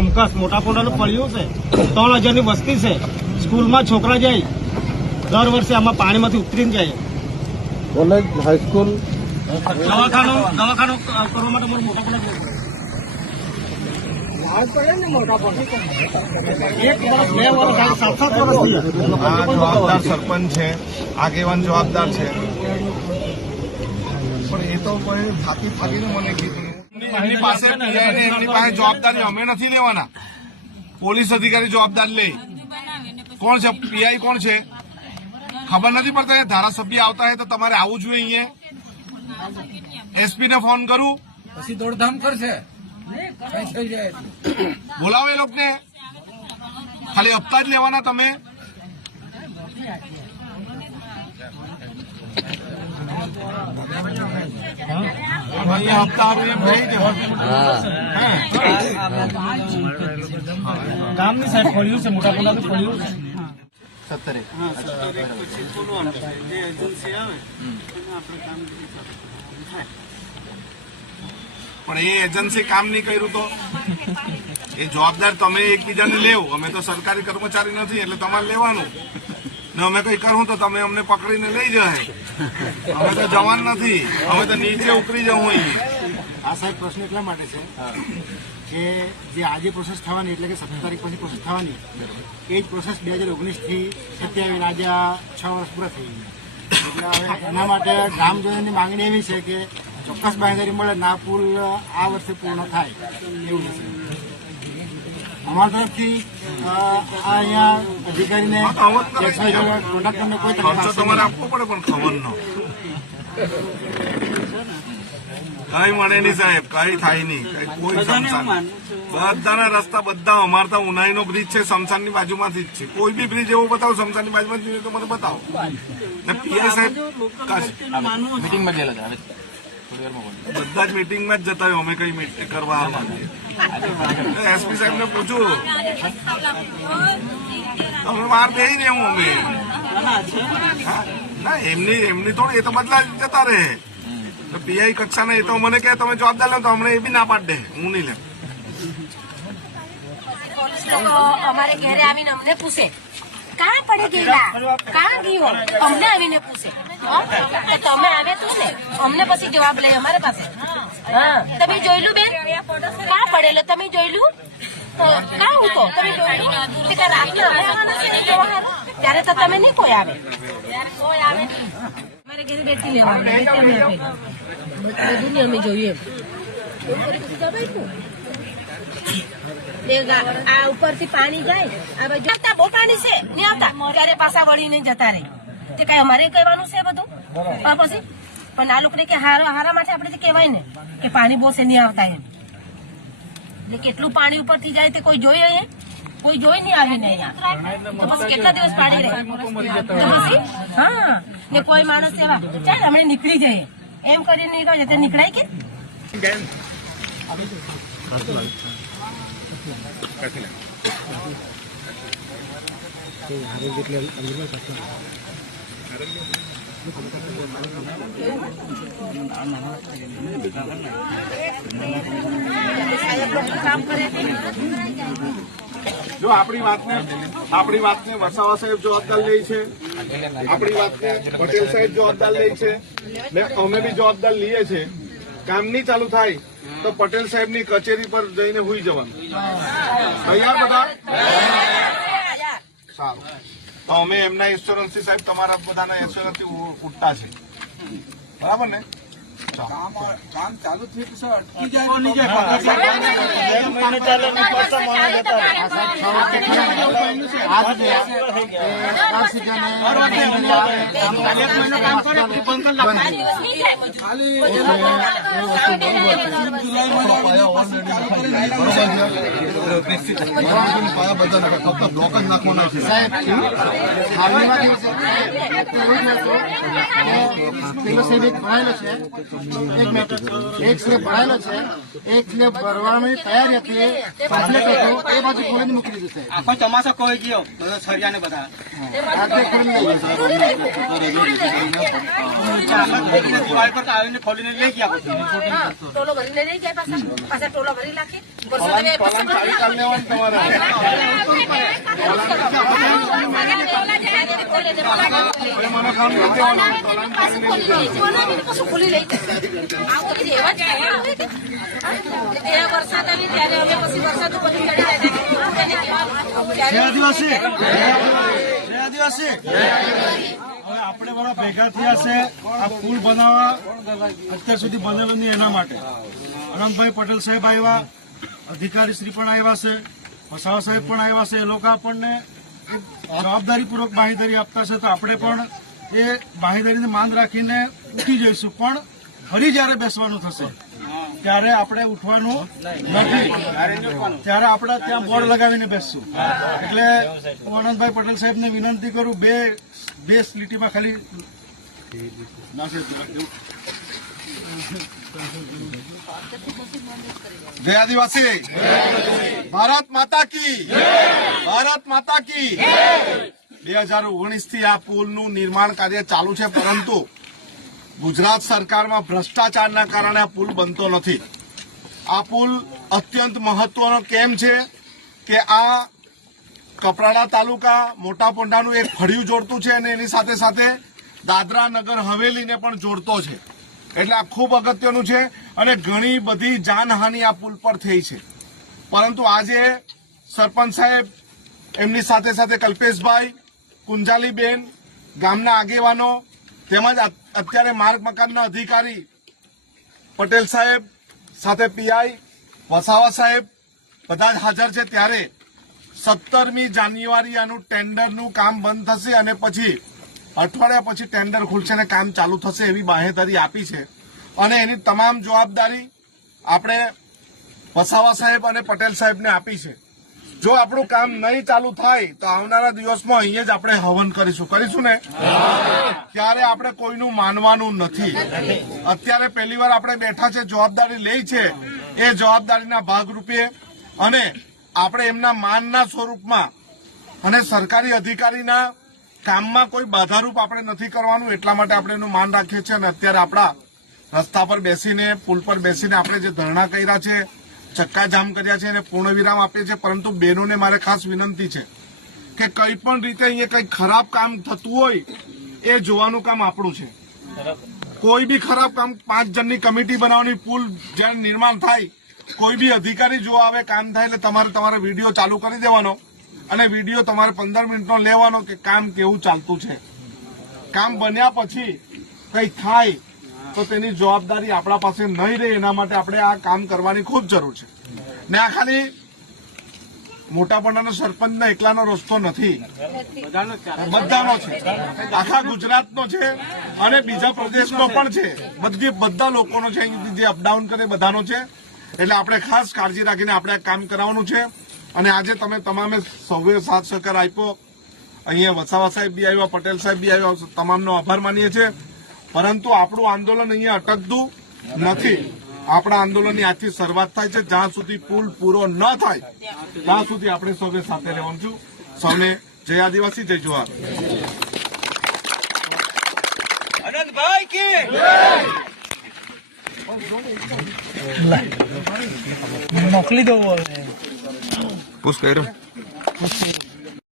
કંકસ મોટા પોટાનું પડ્યું છે. ત્રણ હજારની વસ્તી છે. સ્કૂલમાં છોકરા જાય. દર વર્ષે આમાં પાણીમાંથી ઉતરીને જાય. કોલેજ હાઈસ્કૂલ દવાખાનું દવાખાનું કરવા માટે મારું મોટા જવાબદાર સરપંચ છે. આગેવાન જવાબદાર છે. પણ એ તો કોઈ થાકી થાકીને મને કીધું. એમની પાસે એમની પાસે જવાબદારી અમે નથી લેવાના. પોલીસ અધિકારી જવાબદાર લે. કોણ છે? પીઆઈ કોણ છે? ખબર નથી પડતા. એ ધારાસભ્ય આવતા હોય તો તમારે આવવું જોઈએ અહીંયા. એસપી ને ફોન કરું. પછી દોડધામ કરશે. બોલાવે બોલાવો એ લોકોને. ખાલી હપ્તા જ લેવાના તમે. અહીંયા હપ્તા આવે એમ થઈ જવાનું ગામની સાહેબ ફળિયું છે મોટા પોટાનું ફળિયું છે. સત્તરે. પણ એ એજન્સી કામ નહીં કર્યું તો? એ જવાબદાર તમે એકબીજાને લેવો. અમે તો સરકારી કર્મચારી નથી એટલે તમારે લેવાનું. ને અમે કઈ કરું તો તમે અમને પકડીને લઈ જાય. અમે તો જવાન નથી. અમે તો નીચે ઉતરી જવું આ સાહેબ, પ્રશ્ન એટલા માટે છે કે જે આજે પ્રોસેસ થવાની, એટલે કે સત્તર તારીખ પછી પ્રોસેસ થવાની, એ જ પ્રોસેસ બે હજાર ઓગણીસથી સત્યાવીસ આજે છ વર્ષ પૂરા થઈ ગયા. એટલે એના માટે ગ્રામજનોની માંગણી એવી છે કે ચોક્કસ બાંહેધરી મળે, ના પુલ આ વર્ષે પૂર્ણ થાય, એવું છે અમારા તરફથી અહીંયા અધિકારીને કોન્ટ્રાક્ટરને કોઈ ખર્ચો તમારે આપવો પડે પણ ખબરનો કઈ મળે નહીં સાહેબ કઈ થાય નહીં. કઈ કોઈ બધાના રસ્તા બધા અમારા તો ઉનાઈનો બ્રિજ છે સમસાનની બાજુમાંથી જ છે. કોઈ બી બ્રિજ એવો બતાવો સમસાનની બાજુમાં જોઈએ તો મને બતાવો. ને પીઆઈ સાહેબ. બધા જ મિટિંગમાં જ જતા હોય અમે કઈ મીટિંગ કરવા આવવાના. એસપી સાહેબ ને પૂછું. તમે વાર દઈ ને હું અમે ના, એમની એમની તો એ તો બદલા જતા રહે. પીઆઈ કક્ષાના એ તો મને કે તમે જવાબદાર લો તો હમણાં એ બી ના પાડ દે. હું નહીં લે અમારે ઘરે આવીને અમને પૂછે. કાં પડે ગયેલા? કાં ગયો? અમને આવીને પૂછે. તમે આવે તું ને અમને પછી જવાબ લે અમારે પાસે. તમે જોયેલું બેન? કા પડેલો? તમે જોયેલું? કા હું તો તમે જોયેલું? ત્યારે તો તમે નહીં કોઈ આવે. કોઈ અમારે ઘરે બેઠી લેવાનું અમે બધું અમે જોઈએ આ ઉપરથી પાણી જાય આ બાજુ. આવતા બહુ પાણી છે નહીં આવતા. ત્યારે પાછા વળીને જતા રહે. તે કઈ અમારે કહેવાનું છે બધું? પછી? પણ આ લોકોને કે હારા હારા માટે આપણે કહેવાય ને, કે પાણી બહુ નહીં આવતા એમ. એટલે કેટલું પાણી ઉપરથી જાય તે કોઈ જોઈ અહીંયા? કોઈ જોઈ નહીં આવીને અહીંયા. તો પછી કેટલા દિવસ પાણી રહે? હા. ને કોઈ માણસ એવા, ચાલ હમણાં નીકળી જઈએ. એમ કરીને નીકળે તે નીકળાય કે? કામ કરે જો આપણી વાતને આપણી વાતને વસાવા સાહેબ જવાબદાર લે છે. આપણી વાતને પટેલ સાહેબ જવાબદાર લે છે. ને અમે બી જવાબદાર લઈએ છે. કામ નહીં ચાલુ થાય તો પટેલ સાહેબની કચેરી પર જઈને હુઈ જવાનું. તૈયાર બધા? સારું. તો અમે એમના ઇન્સ્યોરન્સથી સાહેબ તમારા બધાના ઇન્સ્યોરન્સથી ઉઠતા છે બરાબર ને? કામ ચાલુ થયું સર અટકી જાય બધા ફક્ત બ્લોક જ નાખવાના સાહેબ પેલો સાહેબ એક છે એક મિનિટ એક સ્લેબ ભરાયેલો છે. એક સ્લેબ ભરવાની તૈયારી હતી. પાછલે હતું એ બાજુ કોલેજ મૂકી દીધું સાહેબ આખો ચોમાસો કોઈ ગયો. બધો સળિયા ને બધા આજે તોડી નાખ્યું. દિવાળી પર આવીને ખોલીને લઈ ગયા ટોલો ભરીને લઈ ગયા પાછા ટોલો ભરી નાખે તમારે મને ખોલી લઈ જાય હવે આપણે બધા ભેગા થયા છે આ પુલ બનાવવા અત્યાર સુધી બનેલો નહીં એના માટે. અનંતભાઈ પટેલ સાહેબ આવ્યા અધિકારી શ્રી પણ આવ્યા છે, વસાવા સાહેબ પણ આવ્યા છે, એ લોકો આપણને જવાબદારીપૂર્વક માહિતી આપતા છે. તો આપણે પણ એ માહિતીને માન રાખીને ઉઠી જઈશું. પણ ફરી જ્યારે બેસવાનું થશે, ત્યારે આપણે ઉઠવાનું નથી. ત્યારે આપણે ત્યાં બોર્ડ લગાવીને બેસશું. એટલે હું આનંદભાઈ પટેલ સાહેબને વિનંતી કરું, બે બે લીટીમાં ખાલી. જય આદિવાસી. ભારત માતા કી. ભારત માતા કી. બે હજાર ઓગણીસથી આ પુલનું નિર્માણ કાર્ય ચાલુ છે, પરંતુ ગુજરાત સરકારમાં ભ્રષ્ટાચારના કારણે આ પુલ બનતો નથી. આ પુલ અત્યંત મહત્વનો કેમ છે કે આ કપરાડા તાલુકા મોટા પોંડાનું એક ફળિયું જોડતું છે અને એની સાથે સાથે દાદરા નગર હવેલીને પણ જોડતો છે. એટલે આ ખૂબ અગત્યનું છે અને ઘણી બધી જાનહાનિ આ પુલ પર થઈ છે. પરંતુ આજે સરપંચ સાહેબ, એમની સાથે સાથે કલ્પેશભાઈ, કુંજાલીબેન, ગામના આગેવાનો તેમજ અત્યારે માર્ગ મકાનના અધિકારી પટેલ સાહેબ સાથે પીઆઈ વસાવા સાહેબ બધા જ હાજર છે ત્યારે સત્તરમી જાન્યુઆરી આનું ટેન્ડરનું કામ બંધ થશે અને પછી અઠવાડિયા પછી ટેન્ડર ખુલશે અને કામ ચાલુ થશે એવી બાહેધરી આપી છે. અને એની તમામ જવાબદારી આપણે વસાવા સાહેબ અને પટેલ સાહેબને આપી છે. જો આપણું કામ નહીં ચાલુ થાય, તો આવનારા દિવસમાં અહીંયા જ આપણે હવન કરીશું. કરીશું ને? ત્યારે આપણે કોઈનું માનવાનું નથી. અત્યારે પહેલી વાર આપણે બેઠા છે, જવાબદારી લઈ છે. એ જવાબદારીના ભાગરૂપે અને આપણે એમના માનના સ્વરૂપમાં અને સરકારી અધિકારીના કામમાં કોઈ બાધારૂપ આપણે નથી કરવાનું, એટલા માટે આપણે એનું માન રાખીએ છીએ. અને અત્યારે આપણા રસ્તા પર બેસીને, પુલ પર બેસીને આપણે જે ધરણા કર્યા છે ચક્કાજામ કર્યા છે અને પૂર્ણવિરામ આપીએ છીએ, પરંતુ બહેનોને મારે ખાસ વિનંતી છે કે કઈ પણ રીતે અહીંયા કંઈ ખરાબ કામ થતું હોય, એ જોવાનું કામ આપણું છે. કોઈ બી ખરાબ કામ પાંચ જણની કમિટી બનાવવાની, પુલ જ્યાં નિર્માણ થાય, કોઈ બી અધિકારી જો આવે, કામ થાય એટલે તમારે તમારે વીડિયો ચાલુ કરી દેવાનો અને વીડિયો તમારે પંદર મિનિટનો લેવાનો કે કામ કેવું ચાલતું છે. કામ બન્યા પછી કંઈ થાય તો તેની જવાબદારી આપણા પાસે નહીં રહે એના માટે આપણે આ કામ કરવાની ખૂબ જરૂર છે. ને આ ખાલી મોટાપણાના સરપંચના એકલાનો રસ્તો નથી. બધાનો છે. આખા ગુજરાતનો છે અને બીજા પ્રદેશનો પણ છે. બધી બધા લોકોનો છે. અહીંથી જે અપડાઉન કરે બધાનો છે. એટલે આપણે ખાસ કાળજી રાખીને આપણે આ કામ કરાવવાનું છે. અને આજે તમે તમામે સૌએ સાથ સહકાર આપ્યો. અહીંયા વસાવા સાહેબ બી આવ્યા, પટેલ સાહેબ બી આવ્યા. તમામનો આભાર માનીએ છીએ. પરંતુ આપણું આંદોલન અહીંયા અટકતું નથી. આપણા આંદોલનની આજથી શરૂઆત થાય છે. જ્યાં સુધી પુલ પૂરો ન થાય ત્યાં સુધી આપણે સૌને સાથે રહેવાનું છું. સૌને જય આદિવાસી જય જુહાર. કી મોકલી દઉં હવે. પુશ કર્યો.